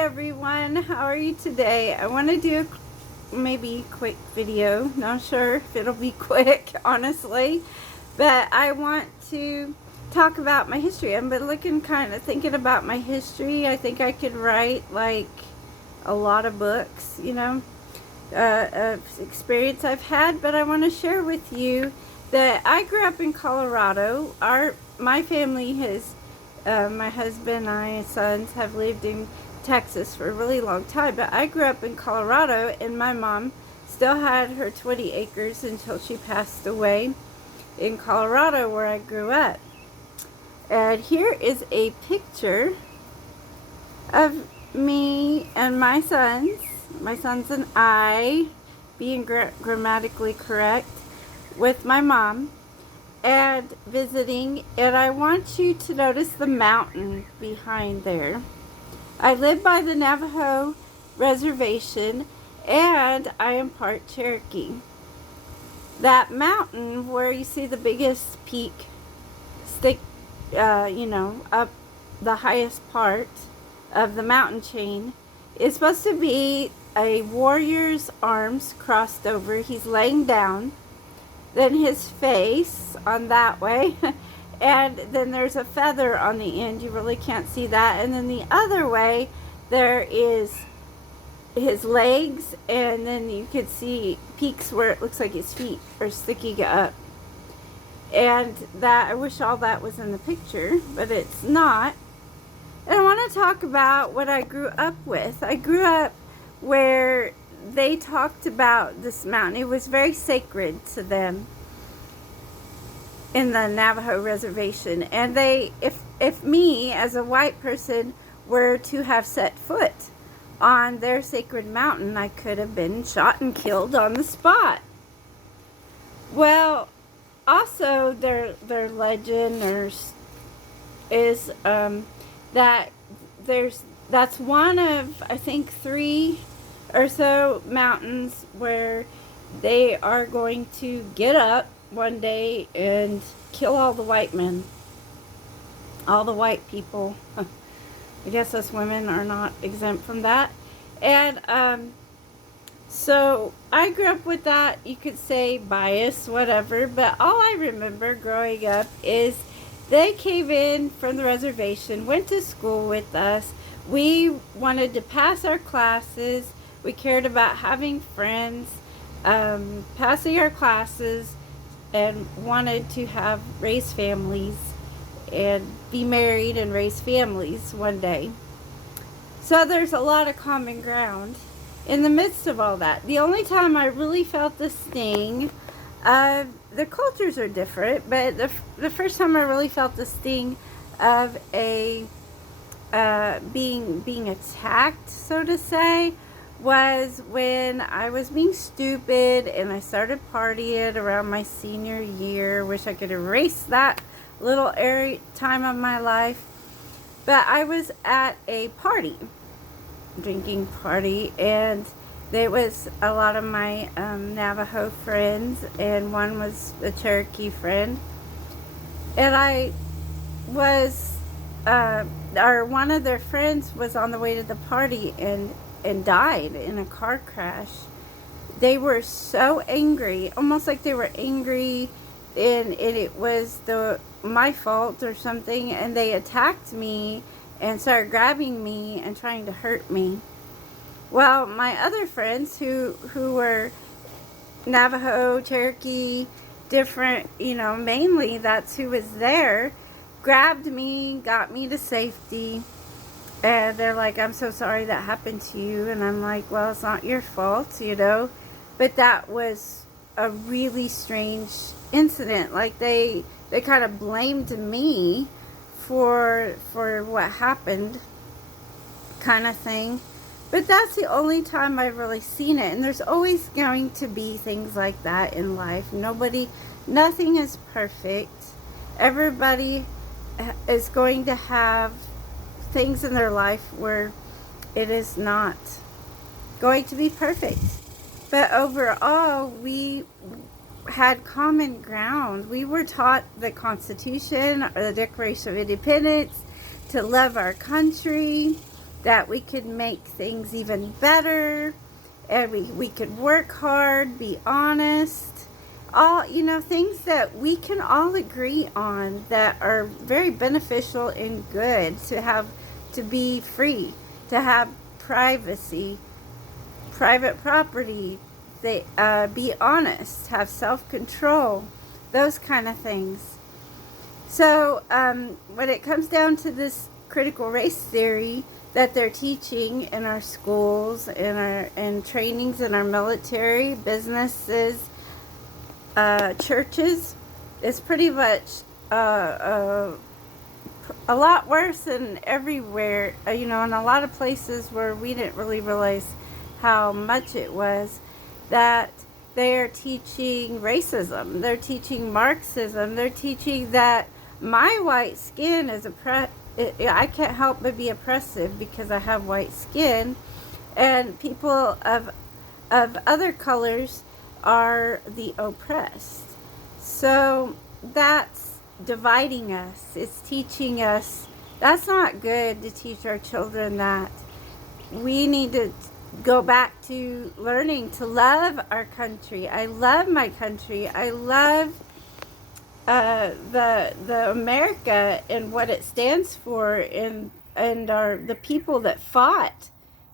Hi everyone, how are you today? I want to do maybe a quick video. Not sure if it'll be quick, honestly, but I want to talk about my history. I've been thinking about my history. I think I could write like a lot of books, of experience I've had, but I want to share with you that I grew up in Colorado. My family has, my husband and I, sons, have lived in Texas for a really long time, but I grew up in Colorado, and my mom still had her 20 acres until she passed away in Colorado where I grew up. And here is a picture of me and my sons and I, being grammatically correct, with my mom and visiting. And I want you to notice the mountain behind there. I live by the Navajo Reservation, and I am part Cherokee. That mountain where you see the biggest peak stick, up the highest part of the mountain chain, is supposed to be a warrior's arms crossed over. He's laying down, then his face on that way, and then there's a feather on the end. You really can't see that. And then the other way, there is his legs, and then you could see peaks where it looks like his feet are sticking up. And that, I wish all that was in the picture, but it's not. And I want to talk about what I grew up with. I grew up where they talked about this mountain. It was very sacred to them in the Navajo Reservation. And if me as a white person were to have set foot on their sacred mountain, I could have been shot and killed on the spot. Well, also their legend is that's one of, I think, 3 or so mountains where they are going to get up one day and kill all the white men, all the white people. I guess us women are not exempt from that. And so I grew up with that, you could say bias, whatever, but all I remember growing up is they came in from the reservation, went to school with us. We wanted to pass our classes. We cared about having friends, passing our classes, and wanted to raise families and be married and raise families one day. So there's a lot of common ground in the midst of all that. The only time I really felt the sting of, the cultures are different, but the first time I really felt the sting of being attacked, so to say, was when I was being stupid and I started partying around my senior year. Wish I could erase that little time of my life. But I was at a party, drinking party, and there was a lot of my Navajo friends, and one was a Cherokee friend. And I was, one of their friends was on the way to the party and died in a car crash. They were so angry, almost like they were angry and it was my fault or something, and they attacked me and started grabbing me and trying to hurt me. Well, my other friends who were Navajo, Cherokee, different, mainly that's who was there, grabbed me, got me to safety. And they're like, "I'm so sorry that happened to you." And I'm like, "Well, it's not your fault, But that was a really strange incident. Like they kind of blamed me for what happened, kind of thing. But that's the only time I've really seen it. And there's always going to be things like that in life. Nothing is perfect. Everybody is going to have things in their life where it is not going to be perfect. But overall, we had common ground. We were taught the Constitution or the Declaration of Independence, to love our country, that we could make things even better, and we could work hard, be honest, all, things that we can all agree on that are very beneficial and good, to be free, to have privacy, private property, be honest, have self-control, those kind of things. So when it comes down to this critical race theory that they're teaching in our schools, in trainings in our military, businesses, churches, it's pretty much a lot worse than everywhere, in a lot of places where we didn't really realize how much it was, that they are teaching racism, they're teaching Marxism, they're teaching that my white skin is I can't help but be oppressive because I have white skin, and people of other colors are the oppressed. So that's dividing us. It's teaching us. That's not good to teach our children that. We need to go back to learning to love our country. I love my country. I love the America and what it stands for, and the people that fought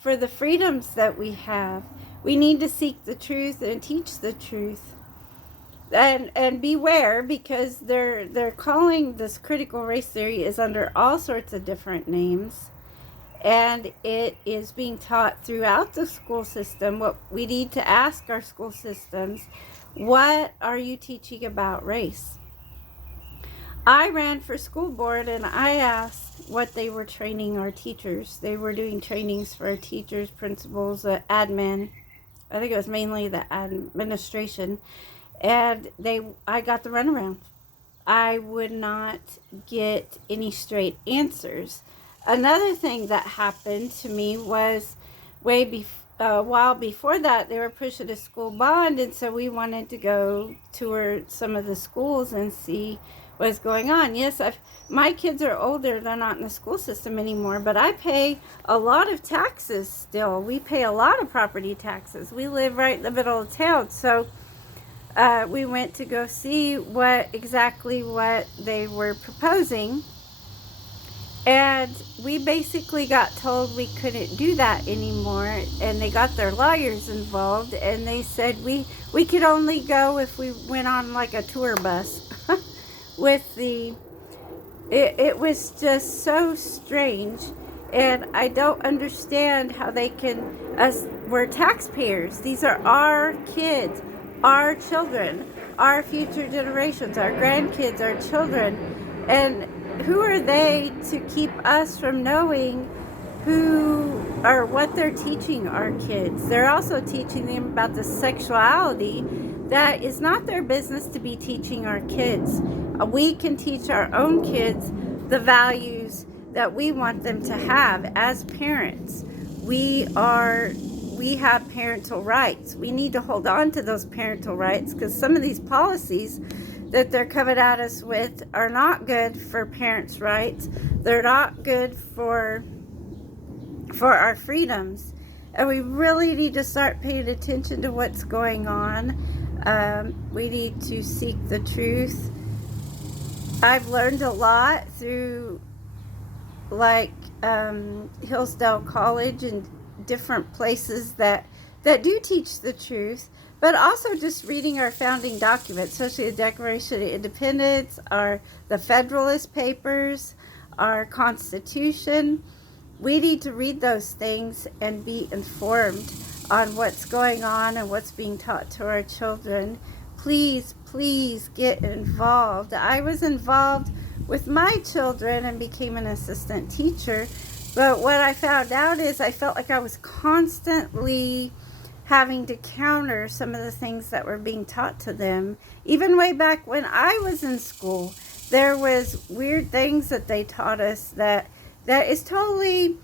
for the freedoms that we have. We need to seek the truth and teach the truth, and beware, because they're calling this critical race theory is under all sorts of different names, and it is being taught throughout the school system. What we need to ask our school systems, what are you teaching about race? I ran for school board, and I asked what they were training our teachers. They were doing trainings for our teachers, principals, admin. I think it was mainly the administration. And I got the runaround. I would not get any straight answers. Another thing that happened to me was a while before that, they were pushing a school bond, and so we wanted to go tour some of the schools and see what's going on. Yes, my kids are older, they're not in the school system anymore, but I pay a lot of taxes still. We pay a lot of property taxes. We live right in the middle of town, so we went to go see exactly what they were proposing, and we basically got told we couldn't do that anymore, and they got their lawyers involved, and they said we could only go if we went on like a tour bus. It was just so strange, and I don't understand how they can, we're taxpayers. These are our kids, our children, our future generations, our grandkids, our children, and who are they to keep us from knowing who or what they're teaching our kids? They're also teaching them about the sexuality that is not their business to be teaching our kids. We can teach our own kids the values that we want them to have as parents. We have parental rights. We need to hold on to those parental rights, because some of these policies that they're coming at us with are not good for parents' rights. They're not good for our freedoms. And we really need to start paying attention to what's going on. We need to seek the truth. I've learned a lot through Hillsdale College and different places that do teach the truth, but also just reading our founding documents, especially the Declaration of Independence, the Federalist Papers, our Constitution. We need to read those things and be informed on what's going on and what's being taught to our children. Please, please get involved. I was involved with my children and became an assistant teacher, but what I found out is I felt like I was constantly having to counter some of the things that were being taught to them. Even way back when I was in school, there was weird things that they taught us that is totally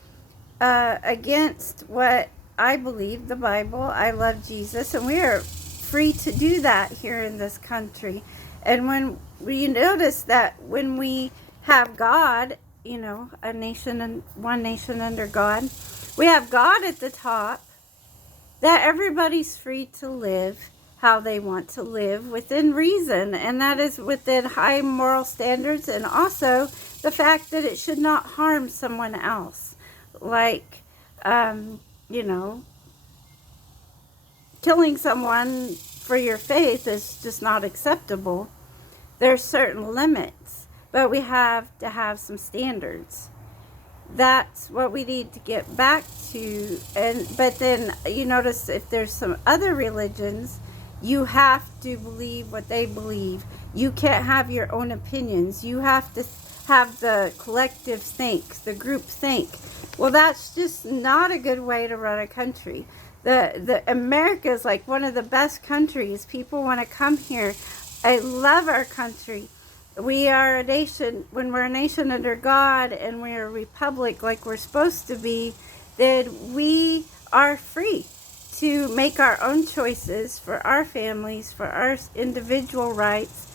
against what I believe, the Bible. I love Jesus, and we are free to do that here in this country. And when we notice that when we have God you know, a nation and one nation under God. We have God at the top, that everybody's free to live how they want to live within reason, and that is within high moral standards, and also the fact that it should not harm someone else. Like, you know, killing someone for your faith is just not acceptable. There's certain limits, but we have to have some standards. That's what we need to get back to. But then you notice if there's some other religions, you have to believe what they believe. You can't have your own opinions. You have to have the collective think, the group think. Well, that's just not a good way to run a country. The America is like one of the best countries. People want to come here. I love our country. We are a nation, when we're a nation under God and we're a republic like we're supposed to be, then we are free to make our own choices for our families, for our individual rights.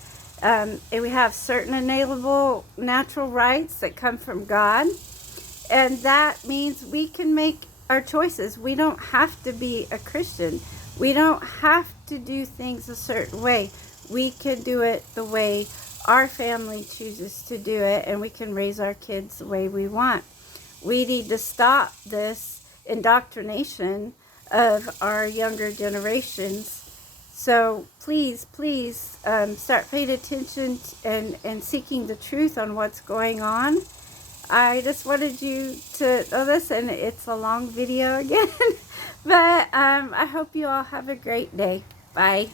And we have certain inalienable natural rights that come from God. And that means we can make our choices. We don't have to be a Christian. We don't have to do things a certain way. We can do it the way our family chooses to do it, and we can raise our kids the way we want. We need to stop this indoctrination of our younger generations. So please, please start paying attention and seeking the truth on what's going on. I just wanted you to know this, and it's a long video again. But I hope you all have a great day. Bye.